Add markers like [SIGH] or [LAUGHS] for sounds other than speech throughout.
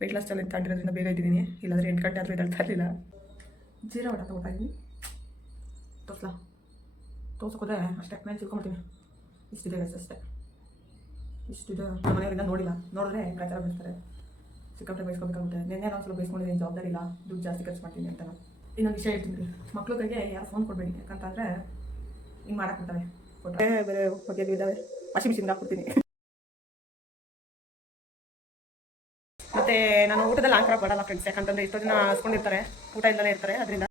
Weight loss challenge ತಗೊಂಡಿರೋದ್ರಿಂದ ಬೇಗ ಇದ್ದೀನಿ. ಇಲ್ಲಾಂದರೆ ಎಂಟು ಗಂಟೆ ಆದರೂ ಎದ್ದೇಳ್ತಾ ಇರಲಿಲ್ಲ ಜೀರಾ ವಡ ತಗೋತಾ ಇದ್ದೀನಿ ತೋರಿಸ್ಲಾ? ತೋರ್ಸೋಕೋದ್ರೆ ಅಷ್ಟೇ. ಮೇಲೆ ತಿಳ್ಕೊಂಬಿಡ್ತೀನಿ. ಇಷ್ಟಿದೆ ಗೈಸ್ ಅಷ್ಟೇ. ಇಷ್ಟಿದೆ. ನಮ್ಮ ಮನೆಯವರಿಂದ ನೋಡಿಲ್ಲ. ನೋಡಿದ್ರೆ ಪ್ರಚಾರ ಬಿಡ್ತಾರೆ ಸಿಕ್ಕಾಪಟ್ಟೆ ಬೈಸ್ಕೋಬೇಕಾಗುತ್ತೆ. ನಿನ್ನೆ ನಾನು ಸ್ವಲ್ಪ ಬೈಸ್ಕೊಂಡಿದ್ದೀನಿ. ಜವಾಬ್ದಾರಿ ಇಲ್ಲ. ದುಡ್ಡು ಜಾಸ್ತಿ ಖರ್ಚು ಮಾಡ್ತೀನಿ ಅಂತ ನಾನು. ಇನ್ನೊಂದು ವಿಷಯ ಹೇಳ್ತೀನಿ ಮಕ್ಳು ಕೈಗೆ ಯಾರು ಫೋನ್ ಕೊಡಬೇಡಿ. ಯಾಕಂತಂದರೆ ಹಿಂಗೆ ಮಾಡಾಕ್ಬಿಡ್ತಾರೆ ಫೋಟೋ ಬೇರೆ ಬಗ್ಗೆ ಇದ್ದಾವೆ. ವಾಷಿಂಗ್ ಮಿಷಿನ್ಗೆ ಹಾಕ್ಬಿಡ್ತೀನಿ. ಮತ್ತೆ ನಾನು ಊಟದಲ್ಲಿ ಆಂಕರ ಬರಲ್ಲ ಫ್ರೆಂಡ್ಸ್ ಯಾಕಂತಂದ್ರೆ ಇಷ್ಟೋ ಜನ ಹಸ್ಕೊಂಡಿರ್ತಾರೆ, ಊಟ ಇಲ್ಲದೇ ಇರ್ತಾರೆ, ಅದರಿಂದ.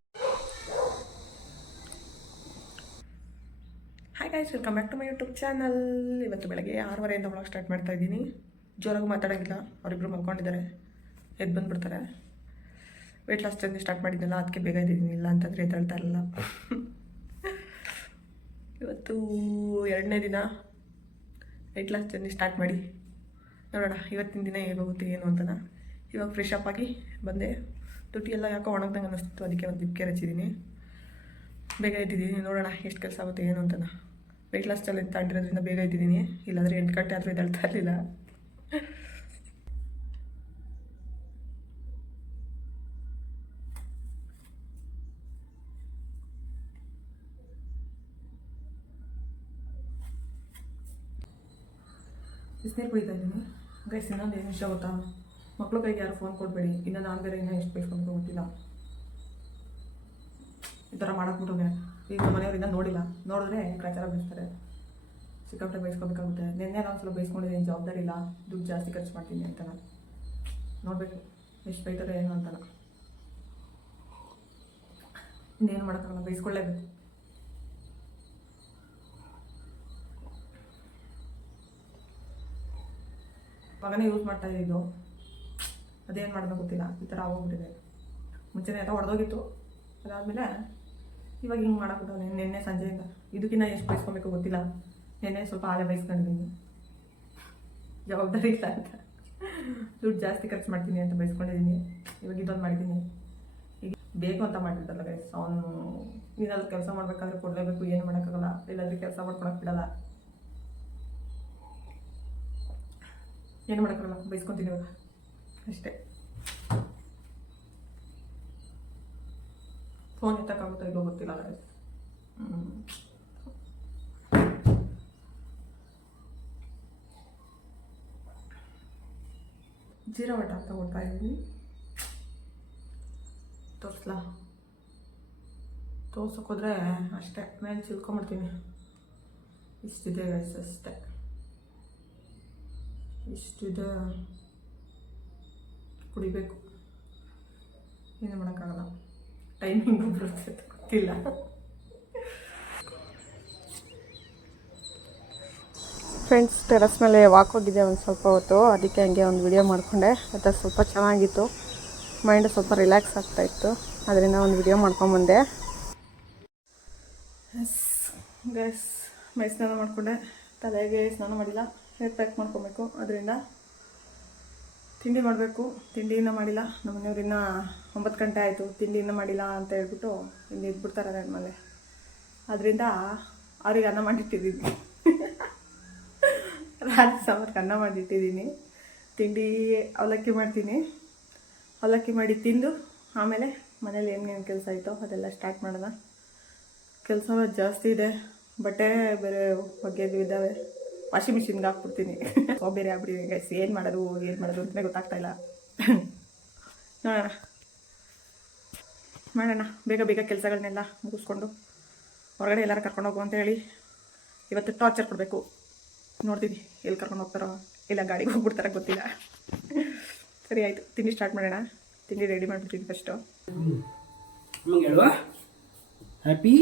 Hi guys welcome back to my YouTube channel ಇವತ್ತು ಬೆಳಗ್ಗೆ ಆರೂವರೆಯಿಂದ ಬ್ಲಾಗ್ ಸ್ಟಾರ್ಟ್ ಮಾಡ್ತಾ ಇದ್ದೀನಿ. ಜೋರಾಗೂ ಮಾತಾಡೋಂಗಿಲ್ಲ ಅವರಿಬ್ಬರು ಮಲ್ಕೊಂಡಿದ್ದಾರೆ ಎದ್ದು ಬಂದುಬಿಡ್ತಾರೆ. ವೆಯ್ಟ್ ಲಾಸ್ ಜರ್ನಿ ಸ್ಟಾರ್ಟ್ ಮಾಡಿದ್ದಲ್ಲ ಅದಕ್ಕೆ ಬೇಗ ಇದ್ದೀನಿ ಇಲ್ಲ ಅಂತಂದರೆ ಎದ್ದೇಳ್ತಾ ಇರಲಿಲ್ಲ. [LAUGHS] ಇವತ್ತು ಎರಡನೇ ದಿನ ವೆಯ್ಟ್ ಲಾಸ್ ಜರ್ನಿ ಸ್ಟಾರ್ಟ್ ಮಾಡಿ. ನೋಡೋಣ, ಇವತ್ತಿನ ದಿನ ಹೇಗೋಗುತ್ತೆ ಏನು ಅಂತನ. ಇವಾಗ ಫ್ರೆಶ್ ಅಪ್ ಆಗಿ ಬಂದೆ. ತುಟಿ ಎಲ್ಲ ಯಾಕೋ ಒಣಗ್ದಂಗೆ ಅನ್ನಿಸ್ತಿತ್ತು, ಅದಕ್ಕೆ ಒಂದು ದಿಪ್ಕೆ ರಚಿದ್ದೀನಿ ಬೇಗ ಇದ್ದಿದ್ದೀನಿ ನೋಡೋಣ ಎಷ್ಟು ಕೆಲಸ ಆಗುತ್ತೆ, ಏನು ಅಂತನ. ವೆಯ್ಟ್ ಲಾಸ್ ಚಾಲೆಂಜ್ ತಗೊಂಡಿರೋದ್ರಿಂದ ಬೇಗ ಇದ್ದಿದ್ದೀನಿ ಇಲ್ಲಾಂದರೆ ಎಂಟು ಗಂಟೆ ಆದರೂ ಎದ್ದೇಳ್ತಾ ಇರಲಿಲ್ಲ. ಬಿಸಿನೀರು ಕುಡಿತಾ ಇದ್ದೀನಿ. ಗೈಸ್ ಇನ್ನೊಂದು ಏನು ವಿಷಯ ಗೊತ್ತಾ? ಮಕ್ಳು ಕೈಗೆ ಯಾರು ಫೋನ್ ಕೊಡಬೇಡಿ. ಇನ್ನು ನಾನು ಬೇರೆ ಇನ್ನೂ ಎಷ್ಟು ಬೈಸ್ಕೊಂಡು ಗೊತ್ತಿಲ್ಲ ಈ ಥರ ಮಾಡಕ್ಬಿಟ್ಟು ಈಗ ಮನೆಯವ್ರು ಮನೆಯವರಿಂದ ನೋಡಿಲ್ಲ. ನೋಡಿದ್ರೆ ಪ್ರಚಾರ ಬಿಡ್ತಾರೆ. ಸಿಕ್ಕಾಪಟ್ಟೆ ಬೈಸ್ಕೊಬೇಕಾಗುತ್ತೆ ನಿನ್ನೆ ನಾನು ಸ್ವಲ್ಪ ಬೈಸ್ಕೊಂಡಿದ್ದೀನಿ ಜವಾಬ್ದಾರಿ ಇಲ್ಲ. ದುಡ್ಡು ಜಾಸ್ತಿ ಖರ್ಚು ಮಾಡ್ತೀನಿ ಅಂತ ನಾನು. ನೋಡಬೇಕು. ಎಷ್ಟು ಬೈತಾರೆ ಏನು ಅಂತ ಇನ್ನೇನು ಮಾಡೋಕ್ಕಾಗಲ್ಲ. ಬೈಸ್ಕೊಳ್ಳೇಬೇಕು ಮಗನೇ ಯೂಸ್ ಮಾಡ್ತಾ ಇದ್ದಿದ್ದು ಅದೇನು ಮಾಡೋದು ಗೊತ್ತಿಲ್ಲ, ಈ ಥರ ಆಗೋಗ್ಬಿಟ್ಟಿದೆ. ಮುಂಚೆನೇ ಎಲ್ಲ ಹೊಡೆದೋಗಿತ್ತು. ಅದಾದಮೇಲೆ ಇವಾಗ ಹಿಂಗೆ ಮಾಡಕ್ಬಿಟ್ಟವನೆ ನಿನ್ನೆ ಸಂಜೆಯಿಂದ ಇದಕ್ಕಿಂತ ಎಷ್ಟು ಬಯಸ್ಕೊಬೇಕು ಗೊತ್ತಿಲ್ಲ. ನಿನ್ನೆ ಸ್ವಲ್ಪ ಹಾಲೆ ಬಯಸ್ಕೊಂಡಿದ್ದೀನಿ ಜವಾಬ್ದಾರಿ ಇಲ್ಲ ಅಂತ. ದುಡ್ಡು ಜಾಸ್ತಿ ಖರ್ಚು ಮಾಡ್ತೀನಿ ಅಂತ ಬಯಸ್ಕೊಂಡಿದ್ದೀನಿ ಇವಾಗ ಇದೊಂದು ಮಾಡಿದ್ದೀನಿ. ಈಗ ಬೇಕು ಅಂತ ಮಾಡಿಬಿಟ್ಟಲ್ಲ ಅವನು ಏನಾದ್ರು ಕೆಲಸ ಮಾಡಬೇಕಾದ್ರೆ ಕೊಡಲೇಬೇಕು, ಏನು ಮಾಡೋಕ್ಕಾಗಲ್ಲ. ಇಲ್ಲಾದ್ರೆ ಕೆಲಸ ಮಾಡ್ಕೊಳಕ್ಕೆ ಬಿಡಲ್ಲ. ಏನು ಮಾಡೋಕ್ಕಲ್ಲ ಬೈಸ್ಕೊತೀನಿ ಇವಾಗ ಅಷ್ಟೇ. ಫೋನ್ ಎತ್ತಕ್ಕಾಗುತ್ತಾ ಇಲ್ಲೋ ಗೊತ್ತಿಲ್ಲ. ಹ್ಮ್. ಜೀರಾ ವಟ ತಗೊಳ್ತಾ ಇದ್ದೀನಿ. ತೋರಿಸ್ಲಾ? ತೋರ್ಸೋಕೋದ್ರೆ ಅಷ್ಟೇ. ಮೇಲೆ ಚಿಲ್ಕೊಂಬಿಡ್ತೀನಿ. ಇಷ್ಟಿದೆ ಗೈಸ್ ಅಷ್ಟೇ. ಇಷ್ಟಿದೆ ಕುಡಿಬೇಕು. ಏನು ಮಾಡೋಕ್ಕಾಗಲ್ಲ. ಟೈಮಿಂಗ್ ಬರುತ್ತೆ ಗೊತ್ತಿಲ್ಲ. ಫ್ರೆಂಡ್ಸ್ ಟೆರಸ್ ಮೇಲೆ ವಾಕ್ ಹೋಗಿದ್ದೆ ಒಂದು ಸ್ವಲ್ಪ ಹೊತ್ತು. ಅದಕ್ಕೆ ಹಂಗೆ ಒಂದು ವಿಡಿಯೋ ಮಾಡಿಕೊಂಡೆ. ಅದು ಸ್ವಲ್ಪ ಚೆನ್ನಾಗಿತ್ತು. ಮೈಂಡ್ ಸ್ವಲ್ಪ ರಿಲ್ಯಾಕ್ಸ್ ಆಗ್ತಾ ಇತ್ತು. ಅದರಿಂದ ಒಂದು ವಿಡಿಯೋ ಮಾಡ್ಕೊಂಬಂದೆ. ಎಸ್ ಗೈಸ್ ಮೈ ಸ್ನಾನ ಮಾಡಿಕೊಂಡೆ. ತಲೆಗೆ ಸ್ನಾನ ಮಾಡಿಲ್ಲ. ಹೇರ್ ಪ್ಯಾಕ್ ಮಾಡ್ಕೊಬೇಕು. ಅದರಿಂದ ತಿಂಡಿ ಮಾಡಬೇಕು. ತಿಂಡಿ ಇನ್ನೂ ಮಾಡಿಲ್ಲ. ನಮ್ಮ ಇನ್ನೂ ಒಂಬತ್ತು ಗಂಟೆ ಆಯಿತು. ತಿಂಡಿ ಇನ್ನೂ ಮಾಡಿಲ್ಲ ಅಂತ ಹೇಳ್ಬಿಟ್ಟು ಇಲ್ಲಿ ಇದ್ಬಿಡ್ತಾರೆ ನನ್ನ ಮೇಲೆ ಅದರಿಂದ ಅವ್ರಿಗೆ ಅನ್ನ ಮಾಡಿಟ್ಟಿದ್ದೀನಿ. [LAUGHS] ರಾತ್ರಿ ಸಾಂಬಾರ್ಗೆ ಅನ್ನ ಮಾಡಿಟ್ಟಿದ್ದೀನಿ. ತಿಂಡಿ ಅವಲಕ್ಕಿ ಮಾಡ್ತೀನಿ. ಅವಲಕ್ಕಿ ಮಾಡಿ ತಿಂದು ಆಮೇಲೆ ಮನೇಲಿ ಏನೇನು ಕೆಲಸ ಆಯಿತೋ ಅದೆಲ್ಲ ಸ್ಟಾರ್ಟ್ ಮಾಡೋಣ. ಕೆಲಸ ಜಾಸ್ತಿ ಇದೆ. ಬಟ್ಟೆ ಬೇರೆ ಒಗೆದು ಇದ್ದಾವೆ. ವಾಷಿಂಗ್ ಮಿಷಿನ್ಗೆ ಹಾಕ್ಬಿಡ್ತೀನಿ. [LAUGHS] ಬೇರೆ ಆಗ್ಬಿಟ್ಟಿದೆ. ಗೈಸ್ ಏನು ಮಾಡೋದು ಏನು ಮಾಡೋದು ಅಂತಲೇ ಗೊತ್ತಾಗ್ತಾ ಇಲ್ಲ. [LAUGHS] ನೋಡೋಣ. ಮಾಡೋಣ. ಬೇಗ ಬೇಗ ಕೆಲಸಗಳನ್ನೆಲ್ಲ ಮುಗಿಸ್ಕೊಂಡು ಹೊರಗಡೆ ಎಲ್ಲರೂ ಕರ್ಕೊಂಡು ಹೋಗು ಅಂತ ಹೇಳಿ ಇವತ್ತು ಟಾರ್ಚರ್ ಕೊಡಬೇಕು. ನೋಡ್ತೀನಿ ಎಲ್ಲಿ ಕರ್ಕೊಂಡು ಹೋಗ್ತಾರೋ ಇಲ್ಲ ಗಾಡಿಗೆ ಹೋಗ್ಬಿಡ್ತಾರ ಗೊತ್ತಿಲ್ಲ. [LAUGHS] ಸರಿ ಆಯಿತು. ತಿಂಡಿ ಸ್ಟಾರ್ಟ್ ಮಾಡೋಣ. ತಿಂಡಿ ರೆಡಿ ಮಾಡಿಬಿಡ್ತೀನಿ first happy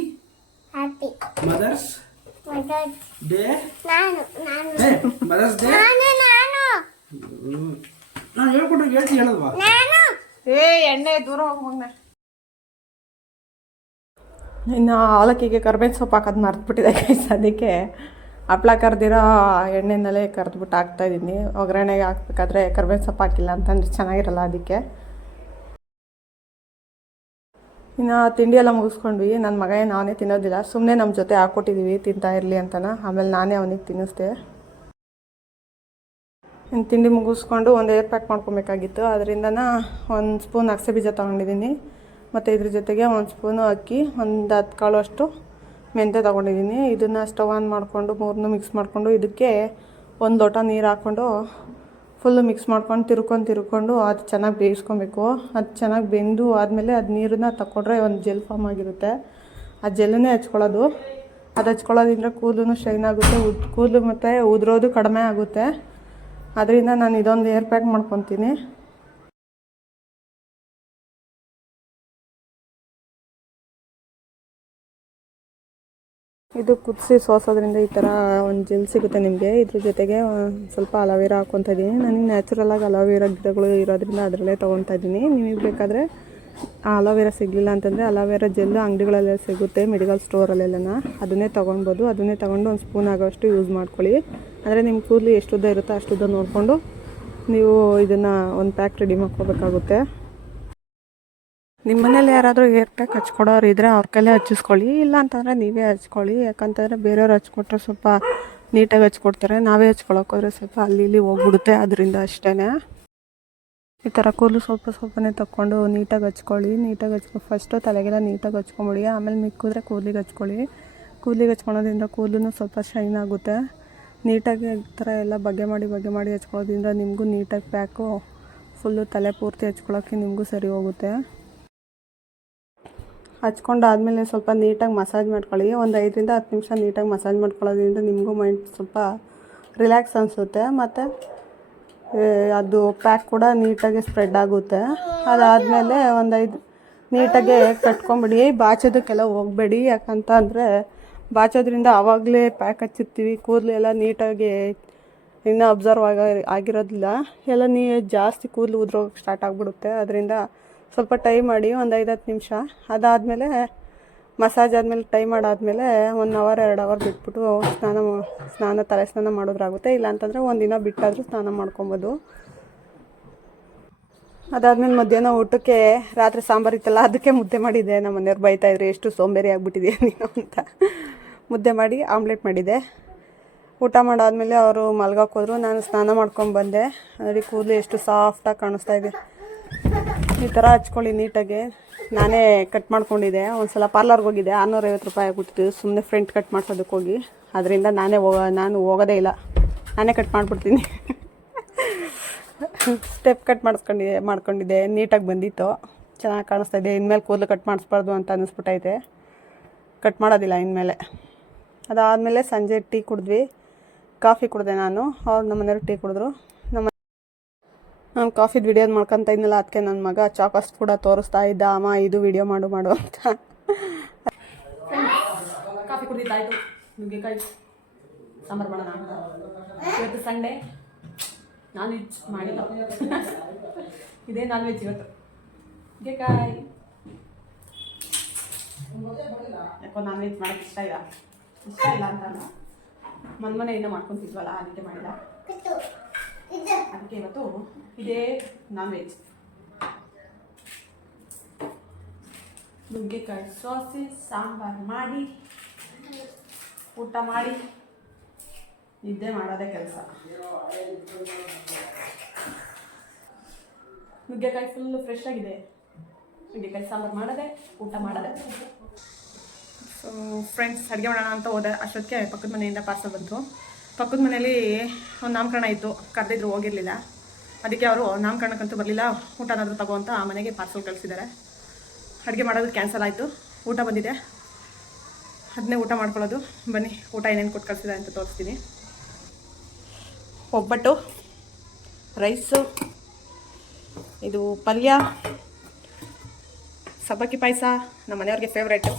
happy mother's mother day? ನಾನು ನಾನು. ಏ ಮದರ್ಸ್ ಡೇ ನಾನು ನಾನು. ನಾನು ಹೇಳ್ಕೊಟ್ರೆ ಹೇಳ್ತೀನಿ ಹೇಳಲ್ವಾ? ನಾನು. ಏ ಎಣ್ಣೆ ದೂರ ಹೋಗ್ಮಗ್ನ ಇನ್ನು ಅವಲಕ್ಕಿಗೆ ಕರ್ಬೇವಿನ ಸೊಪ್ಪು ಹಾಕೋದು ಮರ್ತ್ಬಿಟ್ಟಿದೆ ಗೈಸ್ ಅದಕ್ಕೆ ಹಪ್ಳ ಕರ್ದಿರೋ ಎಣ್ಣೆನಲ್ಲೇ ಕರೆದ್ಬಿಟ್ಟು ಹಾಕ್ತಾಯಿದ್ದೀನಿ ಒಗ್ಗರಣೆಗೆ ಹಾಕ್ಬೇಕಾದ್ರೆ ಕರ್ಬೇವಿನ ಸೊಪ್ಪು ಹಾಕಿಲ್ಲ ಅಂತಂದ್ರೆ ಚೆನ್ನಾಗಿರಲ್ಲ ಅದಕ್ಕೆ. ಇನ್ನು ತಿಂಡಿ ಎಲ್ಲ ಮುಗಿಸ್ಕೊಂಡ್ವಿ. ನನ್ನ ಮಗ ನಾನೇ ತಿನ್ನೋದಿಲ್ಲ. ಸುಮ್ಮನೆ ನಮ್ಮ ಜೊತೆ ಹಾಕ್ಕೊಟ್ಟಿದ್ದೀವಿ ತಿಂತಾ ಇರಲಿ ಅಂತನ. ಆಮೇಲೆ ನಾನೇ ಅವನಿಗೆ ತಿನ್ನಿಸ್ದೆ. ಇನ್ನು ತಿಂಡಿ ಮುಗಿಸ್ಕೊಂಡು ಒಂದು ಏರ್ ಪ್ಯಾಕ್ ಮಾಡ್ಕೊಬೇಕಾಗಿತ್ತು. ಅದರಿಂದನ ಒಂದು ಸ್ಪೂನ್ ಅಗಸೆ ಬೀಜ ತೊಗೊಂಡಿದ್ದೀನಿ ಮತ್ತು ಇದ್ರ ಜೊತೆಗೆ ಒಂದು ಸ್ಪೂನು ಅಕ್ಕಿ, ಒಂದು ಹತ್ತು ಕಾಳು ಅಷ್ಟು ಮೆಂತ್ಯ ತೊಗೊಂಡಿದ್ದೀನಿ ಇದನ್ನು ಸ್ಟವ್ ಆನ್ ಮಾಡಿಕೊಂಡು ಮೂರನ್ನೂ ಮಿಕ್ಸ್ ಮಾಡಿಕೊಂಡು ಇದಕ್ಕೆ ಒಂದು ಲೋಟ ನೀರು ಹಾಕ್ಕೊಂಡು ಫುಲ್ಲು ಮಿಕ್ಸ್ ಮಾಡ್ಕೊಂಡು ತಿರ್ಕೊಂಡು ತಿರ್ಕೊಂಡು ಅದು ಚೆನ್ನಾಗಿ ಬೇಯಿಸ್ಕೊಬೇಕು. ಅದು ಚೆನ್ನಾಗಿ ಬೆಂದು ಆದಮೇಲೆ ಅದು ನೀರನ್ನ ತಗೊಂಡ್ರೆ ಒಂದು ಜೆಲ್ ಫಾರ್ಮ್ ಆಗಿರುತ್ತೆ. ಆ ಜೆಲ್ಲನ್ನೇ ಹಚ್ಕೊಳ್ಳೋದು. ಅದು ಹಚ್ಕೊಳ್ಳೋದ್ರಿಂದ ಕೂದಲು ಶೈನ್ ಆಗುತ್ತೆ, ಉದ್ ಕೂದಲು ಮತ್ತು ಉದುರೋದು ಕಡಿಮೆ ಆಗುತ್ತೆ. ಅದರಿಂದ ನಾನು ಇದೊಂದು ಏರ್ ಪ್ಯಾಕ್ ಮಾಡ್ಕೊತೀನಿ. ಇದು ಕುದಿಸಿ ಸೋಸೋದ್ರಿಂದ ಈ ಥರ ಒಂದು ಜೆಲ್ ಸಿಗುತ್ತೆ ನಿಮಗೆ. ಇದ್ರ ಜೊತೆಗೆ ಸ್ವಲ್ಪ ಅಲೋವೆರಾ ಹಾಕ್ಕೊತಾ ಇದ್ದೀನಿ ನನಗೆ ನ್ಯಾಚುರಲಾಗಿ ಅಲೋವೆರಾ ಗಿಡಗಳು ಇರೋದ್ರಿಂದ ಅದರಲ್ಲೇ ತೊಗೊತಾ ಇದ್ದೀನಿ ನಿಮಗೆ ಬೇಕಾದರೆ ಆ ಅಲೋವೆರಾ ಸಿಗಲಿಲ್ಲ ಅಂತಂದರೆ ಅಲೋವೆರಾ ಜೆಲ್ಲು ಅಂಗಡಿಗಳಲ್ಲೇ ಸಿಗುತ್ತೆ ಮೆಡಿಕಲ್ ಸ್ಟೋರಲ್ಲೆಲ್ಲ ಅದನ್ನೇ ತೊಗೊಳ್ಬೋದು. ಅದನ್ನೇ ತೊಗೊಂಡು ಒಂದು ಸ್ಪೂನ್ ಆಗೋಷ್ಟು ಯೂಸ್ ಮಾಡ್ಕೊಳ್ಳಿ. ಅಂದರೆ ನಿಮ್ಮ ಕೂದಲು ಎಷ್ಟು ಉದ್ದ ಇರುತ್ತೋ ಅಷ್ಟುದ್ದ ನೋಡಿಕೊಂಡು ನೀವು ಇದನ್ನು ಒಂದು ಪ್ಯಾಕ್ ರೆಡಿ ಮಾಡ್ಕೋಬೇಕಾಗುತ್ತೆ. ನಿಮ್ಮ ಮನೇಲಿ ಯಾರಾದರೂ ಏರ್ ಪ್ಯಾಕ್ ಹಚ್ಕೊಡೋರು ಇದ್ದರೆ ಅವ್ರ ಕೈಲೇ ಹಚ್ಚಿಸ್ಕೊಳ್ಳಿ. ಇಲ್ಲ ಅಂತಂದರೆ ನೀವೇ ಹಚ್ಕೊಳ್ಳಿ. ಯಾಕಂತಂದರೆ ಬೇರೆಯವ್ರು ಹಚ್ಕೊಟ್ರೆ ಸ್ವಲ್ಪ ನೀಟಾಗಿ ಹಚ್ಕೊಡ್ತಾರೆ. ನಾವೇ ಹಚ್ಕೊಳಕ್ಕೋದ್ರೆ ಸ್ವಲ್ಪ ಅಲ್ಲಿ ಇಲ್ಲಿ ಹೋಗ್ಬಿಡುತ್ತೆ ಅದರಿಂದ ಅಷ್ಟೇ ಈ ಥರ ಕೂದಲು ಸ್ವಲ್ಪ ಸ್ವಲ್ಪನೇ ತಕ್ಕೊಂಡು ನೀಟಾಗಿ ಹಚ್ಕೊಳ್ಳಿ. ನೀಟಾಗಿ ಹಚ್ಕೊ ಫಸ್ಟು ತಲೆಗೆಲ್ಲ ನೀಟಾಗಿ ಹಚ್ಕೊಂಬಿಡಿ. ಆಮೇಲೆ ಮಿಕ್ಕಿದ್ರೆ ಕೂದಲಿಗೆ ಹಚ್ಕೊಳ್ಳಿ. ಕೂದಲಿಗೆ ಹಚ್ಕೊಳೋದ್ರಿಂದ ಕೂದಲು ಸ್ವಲ್ಪ ಶೈನ್ ಆಗುತ್ತೆ. ನೀಟಾಗಿ ಈ ಥರ ಎಲ್ಲ ಬಗೆ ಮಾಡಿ ಬಗೆ ಮಾಡಿ ಹಚ್ಕೊಳ್ಳೋದ್ರಿಂದ ನಿಮಗೂ ನೀಟಾಗಿ ಪ್ಯಾಕು ಫುಲ್ಲು ತಲೆ ಪೂರ್ತಿ ಹಚ್ಕೊಳ್ಳೋಕ್ಕೆ ನಿಮಗೂ ಸರಿ ಹೋಗುತ್ತೆ. ಹಚ್ಕೊಂಡಾದ್ಮೇಲೆ ಸ್ವಲ್ಪ ನೀಟಾಗಿ ಮಸಾಜ್ ಮಾಡ್ಕೊಳ್ಳಿ. ಒಂದು ಐದರಿಂದ ಹತ್ತು ನಿಮಿಷ ನೀಟಾಗಿ ಮಸಾಜ್ ಮಾಡ್ಕೊಳ್ಳೋದ್ರಿಂದ ನಿಮಗೂ ಮೈಂಡ್ ಸ್ವಲ್ಪ ರಿಲ್ಯಾಕ್ಸ್ ಅನಿಸುತ್ತೆ. ಮತ್ತು ಅದು ಪ್ಯಾಕ್ ಕೂಡ ನೀಟಾಗಿ ಸ್ಪ್ರೆಡ್ ಆಗುತ್ತೆ. ಅದಾದಮೇಲೆ ಒಂದು ಐದು ನೀಟಾಗಿ ಕಟ್ಕೊಂಬಿಡಿ. ಬಾಚೋದಕ್ಕೆಲ್ಲ ಹೋಗಬೇಡಿ. ಯಾಕಂತ ಅಂದರೆ ಬಾಚೋದ್ರಿಂದ ಆವಾಗಲೇ ಪ್ಯಾಕ್ ಹಚ್ಚಿರ್ತೀವಿ. ಕೂದಲು ಎಲ್ಲ ನೀಟಾಗಿ ಇನ್ನೂ ಅಬ್ಸರ್ವ್ ಆಗ, ಆಗಿರೋದಿಲ್ಲ. ಎಲ್ಲ ನೀ, ಜಾಸ್ತಿ ಕೂದಲು ಉದ್ರೋಗಕ್ಕೆ ಸ್ಟಾರ್ಟ್ ಆಗಿಬಿಡುತ್ತೆ. ಅದರಿಂದ ಸ್ವಲ್ಪ ಟೈ ಮಾಡಿ ಒಂದು ಐದು ಹತ್ತು ನಿಮಿಷ. ಅದಾದಮೇಲೆ ಮಸಾಜ್ ಆದಮೇಲೆ ಟೈ ಮಾಡಾದಮೇಲೆ ಒನ್ ಅವರ್, ಎರಡು ಅವರ್ ಬಿಟ್ಬಿಟ್ಟು ಸ್ನಾನ ಸ್ನಾನ ತಲೆ ಸ್ನಾನ ಮಾಡೋದ್ರಾಗುತ್ತೆ. ಇಲ್ಲ ಅಂತಂದರೆ ಒಂದಿನ ಬಿಟ್ಟಾದರೂ ಸ್ನಾನ ಮಾಡ್ಕೊಬೋದು. ಅದಾದ್ಮೇಲೆ ಮಧ್ಯಾಹ್ನ ಊಟಕ್ಕೆ ರಾತ್ರಿ ಸಾಂಬಾರು ಇತ್ತಲ್ಲ, ಅದಕ್ಕೆ ಮುದ್ದೆ ಮಾಡಿದ್ದೆ ನಮ್ಮ ಮನೆಯವ್ರು ಇದ್ರೆ, ಎಷ್ಟು ಸೋಂಬೇರಿ ಆಗಿಬಿಟ್ಟಿದೆಯಾ ನೀನು ಅಂತ. ಮುದ್ದೆ ಮಾಡಿ ಆಮ್ಲೆಟ್ ಮಾಡಿದೆ. ಊಟ ಮಾಡಾದಮೇಲೆ ಅವರು ಮಲ್ಗಕ್ಕೆ ಹೋದ್ರು. ನಾನು ಸ್ನಾನ ಮಾಡ್ಕೊಂಡು ಬಂದೆ. ನೋಡಿ ಕೂದಲು ಎಷ್ಟು ಸಾಫ್ಟಾಗಿ ಕಾಣಿಸ್ತಾ ಇದೆ. ಈ ಥರ ಹಚ್ಕೊಳ್ಳಿ ನೀಟಾಗಿ. ನಾನೇ ಕಟ್ ಮಾಡ್ಕೊಂಡಿದ್ದೆ. ಒಂದು ಸಲ ಪಾರ್ಲರ್ಗೆ ಹೋಗಿದ್ದೆ. ಆರುನೂರೈವತ್ತು ರೂಪಾಯಿ ಆಗ್ಬಿಟ್ಟಿತ್ತು. ಸುಮ್ಮನೆ ಫ್ರಂಟ್ ಕಟ್ ಮಾಡ್ಸೋದಕ್ಕೆ ಹೋಗಿ. ಅದರಿಂದ ನಾನೇ ಹೋಗ, ನಾನು ಹೋಗೋದೇ ಇಲ್ಲ. ನಾನೇ ಕಟ್ ಮಾಡಿಬಿಡ್ತೀನಿ. ಸ್ಟೆಪ್ ಕಟ್ ಮಾಡಿಸ್ಕೊಂಡಿದ್ದೆ ಮಾಡ್ಕೊಂಡಿದ್ದೆ. ನೀಟಾಗಿ ಬಂದಿತ್ತು. ಚೆನ್ನಾಗಿ ಕಾಣಿಸ್ತಾ ಇದೆ. ಇನ್ಮೇಲೆ ಕೂದಲು ಕಟ್ ಮಾಡಿಸ್ಬಾರ್ದು ಅಂತ ಅನ್ನಿಸ್ಬಿಟ್ಟೈತೆ. ಕಟ್ ಮಾಡೋದಿಲ್ಲ ಇನ್ಮೇಲೆ. ಅದಾದಮೇಲೆ ಸಂಜೆ ಟೀ ಕುಡಿದ್ವಿ. ಕಾಫಿ ಕುಡಿದೆ ನಾನು. ಅವ್ರು ನಮ್ಮ ಮನೆಯವ್ರು ಟೀ ಕುಡಿದ್ರು. ನಾನು ಕಾಫಿದು ವಿಡಿಯೋ ಮಾಡ್ಕೊತ ಇದ್ನಲ್ಲ ಅದಕ್ಕೆ ನನ್ನ ಮಗ ಚಾಕಸ್ ಕೂಡ ತೋರಿಸ್ತಾ ಇದ್ದ, ಅಮ್ಮ, ಇದು ವಿಡಿಯೋ ಮಾಡು ಮಾಡು ಅಂತ. ಕಾಫಿ ಕುಡಿದಾಯ್ತು ನುಗ್ಗೆಕಾಯಿ, ಸಾಂಬಾರು ಮಾಡೋಣ ಇವತ್ತು ಸಂಡೇ. ನಾನ್ ವೆಜ್ ಮಾಡಿಲ್ಲ. ಇದೇ ನಾನ್ ವೆಜ್ ಇವತ್ತು. ನುಗ್ಗೆಕಾಯಿ. ಯಾಕೋ ನಾನ್ ವೆಜ್ ಮಾಡೋಕ್ಕೆ ಇಷ್ಟ ಇಲ್ಲ. ಇಷ್ಟ ಇಲ್ಲ ಅಂತ ಮನೆಯಿಂದ ಮಾಡ್ಕೊತಿದ್ವಲ್ಲ ಅದಕ್ಕೆ ಮಾಡಿಲ್ಲ. ಅದಕ್ಕೆ ಇವತ್ತು ಇದೇ ನಾನ್ ವೆಜ್ ನುಗ್ಗೆಕಾಯಿ ಸಾಸಿ, ಸಾಂಬಾರು ಮಾಡಿ, ಊಟ ಮಾಡಿ, ನಿದ್ದೆ ಮಾಡೋದೇ ಕೆಲಸ. ನುಗ್ಗೆಕಾಯಿ ಫುಲ್ಲು ಫ್ರೆಶ್ ಆಗಿದೆ. ನುಗ್ಗೆಕಾಯಿ ಸಾಂಬಾರು ಮಾಡೋದೆ, ಊಟ ಮಾಡೋದೆ. ಸೊ ಫ್ರೆಂಡ್ಸ್ ಅಡುಗೆ ಮಾಡೋಣ ಅಂತ ಹೋದೆ. ಅಷ್ಟೊತ್ತಿಗೆ ಪಕ್ಕದ ಮನೆಯಿಂದ ಪಾರ್ಸಲ್ ಬಂತು. ಪಕ್ಕದ ಮನೇಲಿ ಒಂದು ನಾಮಕರಣ ಇತ್ತು, ಕರೆದಿದ್ರು ಹೋಗಿರಲಿಲ್ಲ. ಅದಕ್ಕೆ ಅವರು, ನಾಮಕರಣಕ್ಕಂತೂ ಬರಲಿಲ್ಲ ಊಟನಾದರೂ ತಗೋ ಅಂತ ಆ ಮನೆಗೆ ಪಾರ್ಸಲ್ ಕಳಿಸಿದ್ದಾರೆ. ಅಡುಗೆ ಮಾಡೋದು ಕ್ಯಾನ್ಸಲ್ ಆಯಿತು, ಊಟ ಬಂದಿದೆ. ಅದನ್ನೇ ಊಟ ಮಾಡ್ಕೊಳ್ಳೋದು. ಬನ್ನಿ, ಊಟ ಏನೇನು ಕೊಟ್ಟು ಕಳಿಸಿದ್ದಾರೆ ಅಂತ ತೋರಿಸ್ತೀನಿ. ಒಬ್ಬಟ್ಟು, ರೈಸು, ಇದು ಪಲ್ಯ, ಸಬ್ಬಕ್ಕಿ ಪಾಯಸ, ನಮ್ಮ ಮನೆಯವ್ರಿಗೆ ಫೇವ್ರೇಟು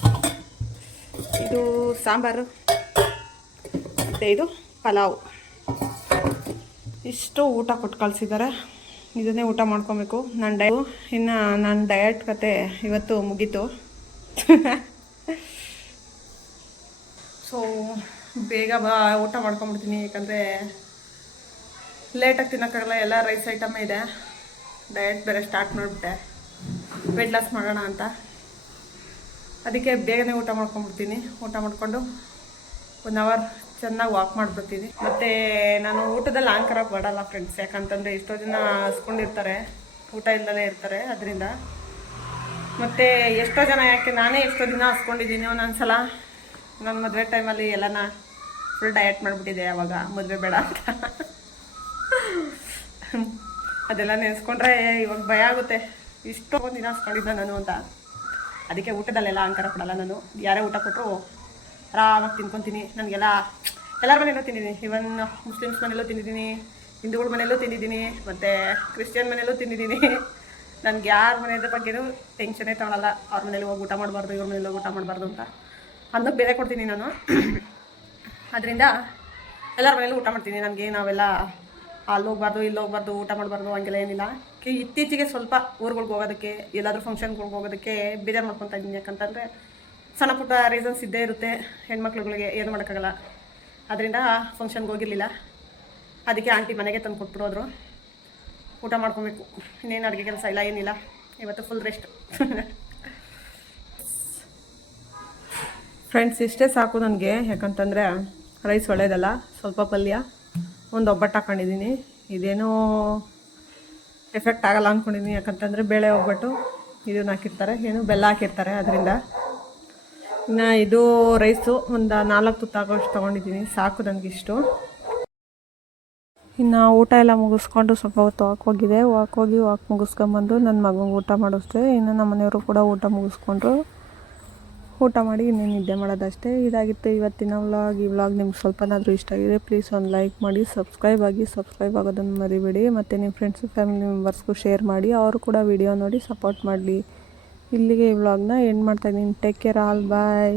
ಇದು ಸಾಂಬಾರು. ಮತ್ತು ಇದು ಪಲಾವ್. ಇಷ್ಟು ಊಟ ಕೊಟ್ಟು ಕಳಿಸಿದ್ದಾರೆ ಇದನ್ನೇ ಊಟ ಮಾಡ್ಕೊಬೇಕು. ನನ್ನ ಡಯ ಇನ್ನು ನನ್ನ ಡಯಟ್ ಕತೆ ಇವತ್ತು ಮುಗೀತು. ಸೊ ಬೇಗ ಬಾ, ಊಟ ಮಾಡ್ಕೊಂಬಿಡ್ತೀನಿ. ಯಾಕಂದರೆ ಲೇಟಾಗಿ ತಿನ್ನೋಕ್ಕಾಗಲ್ಲ, ಎಲ್ಲ ರೈಸ್ ಐಟಮ್ ಇದೆ. ಡಯಟ್ ಬೇರೆ ಸ್ಟಾರ್ಟ್ ಮಾಡಿಬಿಟ್ಟೆ. ವೆಯ್ಟ್ ಲಾಸ್ ಮಾಡೋಣ ಅಂತ. ಅದಕ್ಕೆ ಬೇಗನೆ ಊಟ ಮಾಡ್ಕೊಂಬಿಡ್ತೀನಿ. ಊಟ ಮಾಡಿಕೊಂಡು ಒನ್ ಅವರ್ ಚೆನ್ನಾಗಿ ವಾಕ್ ಮಾಡ್ಬಿಡ್ತೀನಿ ಮತ್ತು ನಾನು ಊಟದಲ್ಲಿ ಆಂಕರ ಬಡಲ್ಲ ಫ್ರೆಂಡ್ಸ್ ಯಾಕಂತಂದರೆ ಎಷ್ಟೋ ಜನ ಹಸ್ಕೊಂಡಿರ್ತಾರೆ, ಊಟ ಇಲ್ಲದೇ ಇರ್ತಾರೆ, ಅದರಿಂದ. ಮತ್ತೆ ಎಷ್ಟೋ ಜನ, ಯಾಕೆ ನಾನೇ ಎಷ್ಟೋ ದಿನ ಹಸ್ಕೊಂಡಿದ್ದೀನಿ, ಒಂದೊಂದ್ಸಲ. ನನ್ನ ಮದುವೆ ಟೈಮಲ್ಲಿ ಎಲ್ಲನ ಫುಲ್ ಡಯಟ್ ಮಾಡಿಬಿಟ್ಟಿದೆ ಯಾವಾಗ? ಮದುವೆ ಬೇಡ ಅಂತ. ಅದೆಲ್ಲ ನೆನೆಸ್ಕೊಂಡ್ರೆ ಇವಾಗ ಭಯ ಆಗುತ್ತೆ. ಇಷ್ಟೋ ದಿನ ಹಸ್ಕೊಂಡಿದ್ದೆ ನಾನು ಅಂತ. ಅದಕ್ಕೆ ಊಟದಲ್ಲೆಲ್ಲ ಅಂಕರ ಕೊಡಲ್ಲ ನಾನು. ಯಾರೇ ಊಟ ಕೊಟ್ಟರು ಆರಾಮಾಗಿ ತಿನ್ಕೊತೀನಿ. ನನಗೆಲ್ಲ ಎಲ್ಲರ ಮನೆಯಲ್ಲೂ ತಿಂದಿದ್ದೀನಿ. ಇವನ್ ಮುಸ್ಲಿಮ್ಸ್ ಮನೆಯಲ್ಲೂ ತಿಂದಿದ್ದೀನಿ. ಹಿಂದೂಗಳ ಮನೆಯಲ್ಲೂ ತಿಂದಿದ್ದೀನಿ. ಮತ್ತು ಕ್ರಿಶ್ಚಿಯನ್ ಮನೆಯಲ್ಲೂ ತಿಂದಿದ್ದೀನಿ. ನನಗೆ ಯಾರ ಮನೆಯದ್ರ ಬಗ್ಗೆನೂ ಟೆನ್ಷನೇ ತಗೊಳಲ್ಲ. ಅವ್ರ ಮನೇಲಿ ಹೋಗಿ ಊಟ ಮಾಡಬಾರ್ದು, ಇವ್ರ ಮನೇಲಿ ಹೋಗಿ ಊಟ ಮಾಡಬಾರ್ದು ಅಂತ. ಅನ್ನಕ್ಕೆ ಬೇರೆ ಕೊಡ್ತೀನಿ ನಾನು. ಅದರಿಂದ ಎಲ್ಲರ ಮನೇಲೂ ಊಟ ಮಾಡ್ತೀನಿ. ನನಗೆ ನಾವೆಲ್ಲ ಅಲ್ಲಿ ಹೋಗ್ಬಾರ್ದು, ಇಲ್ಲಿ ಹೋಗ್ಬಾರ್ದು, ಊಟ ಮಾಡಬಾರ್ದು ಹಂಗೆಲ್ಲ ಏನಿಲ್ಲ. ಇತ್ತೀಚೆಗೆ ಸ್ವಲ್ಪ ಊರುಗಳ್ಗೆ ಹೋಗೋದಕ್ಕೆ, ಎಲ್ಲಾದರೂ ಫಂಕ್ಷನ್ಗಳ್ಗೆ ಹೋಗೋದಕ್ಕೆ ಬೇಜಾರು ಮಾಡ್ಕೊತಾ ಇದ್ದೀನಿ ಯಾಕಂತಂದರೆ ಸಣ್ಣ ಪುಟ್ಟ ರೀಸನ್ಸ್ ಇದ್ದೇ ಇರುತ್ತೆ. ಹೆಣ್ಮಕ್ಳುಗಳಿಗೆ ಏನು ಮಾಡೋಕ್ಕಾಗಲ್ಲ. ಅದರಿಂದ ಫಂಕ್ಷನ್ಗೆ ಹೋಗಿರಲಿಲ್ಲ. ಅದಕ್ಕೆ ಆಂಟಿ ಮನೆಗೆ ತಂದು ಕೊಟ್ಬಿಡೋದ್ರು. ಊಟ ಮಾಡ್ಕೊಬೇಕು. ಇನ್ನೇನು ಅಡುಗೆ ಕೆಲಸ ಇಲ್ಲ, ಏನಿಲ್ಲ. ಇವತ್ತು ಫುಲ್ ರೆಸ್ಟ್ ಫ್ರೆಂಡ್ಸ್ ಇಷ್ಟೇ ಸಾಕು ನನಗೆ. ಯಾಕಂತಂದರೆ ರೈಸ್ ಒಳ್ಳೇದಲ್ಲ, ಸ್ವಲ್ಪ ಪಲ್ಯ, ಒಂದು ಒಬ್ಬಟ್ಟು ಹಾಕೊಂಡಿದ್ದೀನಿ. ಇದೇನೋ ಎಫೆಕ್ಟ್ ಆಗಲ್ಲ ಅಂದ್ಕೊಂಡಿದ್ದೀನಿ ಯಾಕಂತಂದರೆ ಬೇಳೆ ಒಬ್ಬಟ್ಟು, ಇದನ್ನ ಹಾಕಿರ್ತಾರೆ. ಏನು ಬೆಲ್ಲ ಹಾಕಿರ್ತಾರೆ. ಅದರಿಂದ ಇನ್ನು ಇದು ರೈಸು ಒಂದು ನಾಲ್ಕು ತುತ್ತಾಗೋಷ್ಟು ತೊಗೊಂಡಿದ್ದೀನಿ ಸಾಕು ನನಗಿಷ್ಟು ಇನ್ನು ಊಟ ಎಲ್ಲ ಮುಗಿಸ್ಕೊಂಡು ಸ್ವಲ್ಪ ಹೊತ್ತು ವಾಕ್ ಹೋಗಿದೆ. ವಾಕ್ ಹೋಗಿ ವಾಕ್ ಮುಗಿಸ್ಕೊಂಬಂದು ನನ್ನ ಮಗನಿಗೆ ಊಟ ಮಾಡಿಸ್ದೆ ಇನ್ನು ನಮ್ಮ ಮನೆಯವರು ಕೂಡ ಊಟ ಮುಗಿಸ್ಕೊಂಡ್ರು. ಊಟ ಮಾಡಿ ಇನ್ನೇನು ನಿದ್ದೆ ಮಾಡೋದಷ್ಟೇ. ಇದಾಗಿತ್ತು ಇವತ್ತಿನ ವ್ಲಾಗ್ ಈ ವ್ಲಾಗ್ ನಿಮ್ಗೆ ಸ್ವಲ್ಪನಾದರೂ ಇಷ್ಟ ಆಗಿದೆ ಪ್ಲೀಸ್ ಒಂದು ಲೈಕ್ ಮಾಡಿ ಸಬ್ಸ್ಕ್ರೈಬ್ ಆಗಿ ಸಬ್ಸ್ಕ್ರೈಬ್ ಆಗೋದನ್ನು ಮರಿಬೇಡಿ. ಮತ್ತು ನಿಮ್ಮ ಫ್ರೆಂಡ್ಸು ಫ್ಯಾಮಿಲಿ ಮೆಂಬರ್ಸ್ಗೂ ಶೇರ್ ಮಾಡಿ. ಅವರು ಕೂಡ ವಿಡಿಯೋ ನೋಡಿ ಸಪೋರ್ಟ್ ಮಾಡಲಿ. ಇಲ್ಲಿಗೆ ಈ ವ್ಲಾಗ್ನ ಎಂಡ್ ಮಾಡ್ತಾಯಿದ್ದೀನಿ ಟೇಕ್ ಕೇರ್ ಆಲ್ ಬಾಯ್